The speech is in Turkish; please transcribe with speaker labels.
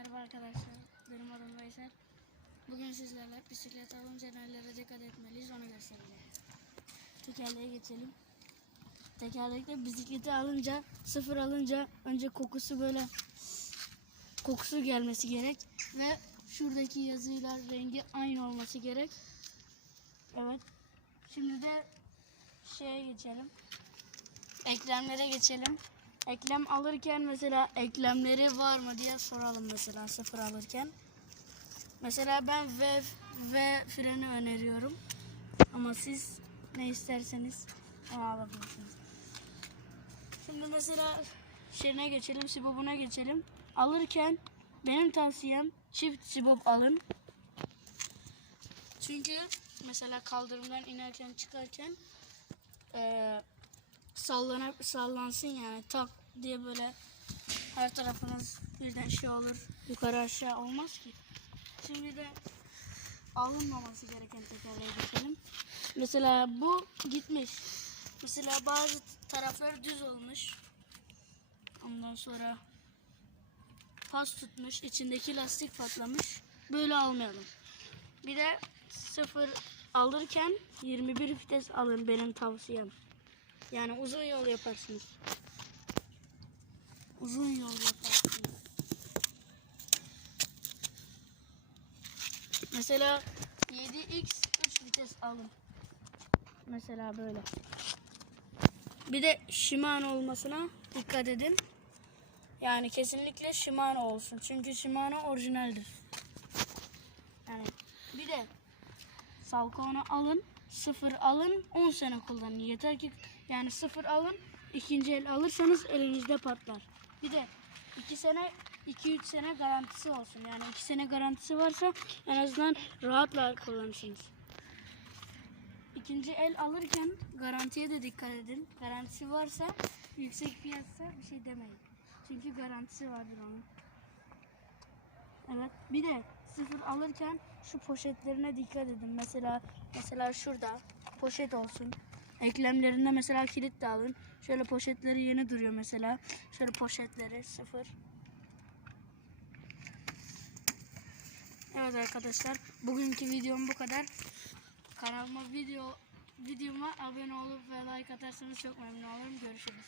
Speaker 1: Merhaba arkadaşlar. Benim adım Veysel. Bugün sizlerle bisiklet alınca nelere dikkat etmeliyiz onu göstereceğim. Tekerleğe geçelim. Tekerlekte bisikleti alınca, sıfır alınca önce kokusu böyle kokusu gelmesi gerek ve şuradaki yazıyla rengi aynı olması gerek. Evet. Şimdi de şeye geçelim. Eklemlere geçelim. Eklem alırken mesela eklemleri var mı diye soralım mesela sıfır alırken. Mesela ben V, V freni öneriyorum. Ama siz ne isterseniz onu alabilirsiniz. Şimdi mesela şeyine geçelim, sibobuna geçelim. Alırken benim tavsiyem çift sibob alın. Çünkü mesela kaldırımdan inerken çıkarken eee sallana, sallansın yani tak diye böyle her tarafınız birden şey olur yukarı aşağı olmaz ki. Şimdi de alınmaması gereken tekerleğe geçelim. Mesela bu gitmiş. Mesela bazı taraflar düz olmuş. Ondan sonra pas tutmuş. içindeki lastik patlamış. Böyle almayalım. Bir de sıfır alırken 21 vites alın benim tavsiyem. Yani uzun yol yaparsınız. Uzun yol yaparsınız. Mesela 7x 3 vites alın. Mesela böyle. Bir de Shimano olmasına dikkat edin. Yani kesinlikle Shimano olsun. Çünkü Shimano orijinaldir. Yani bir de Salkon'u alın, sıfır alın, 10 sene kullanın. Yeter ki yani sıfır alın, ikinci el alırsanız elinizde patlar. Bir de 2 sene, 2-3 sene garantisi olsun. Yani 2 sene garantisi varsa en azından rahatla kullanırsınız. İkinci el alırken garantiye de dikkat edin. Garantisi varsa yüksek fiyatsa bir şey demeyin. Çünkü garantisi vardır onun. Evet. Bir de sıfır alırken şu poşetlerine dikkat edin. Mesela mesela şurada poşet olsun. Eklemlerinde mesela kilit de alın. Şöyle poşetleri yeni duruyor mesela. Şöyle poşetleri sıfır. Evet arkadaşlar. Bugünkü videom bu kadar. Kanalıma video videoma abone olup ve like atarsanız çok memnun olurum. Görüşürüz.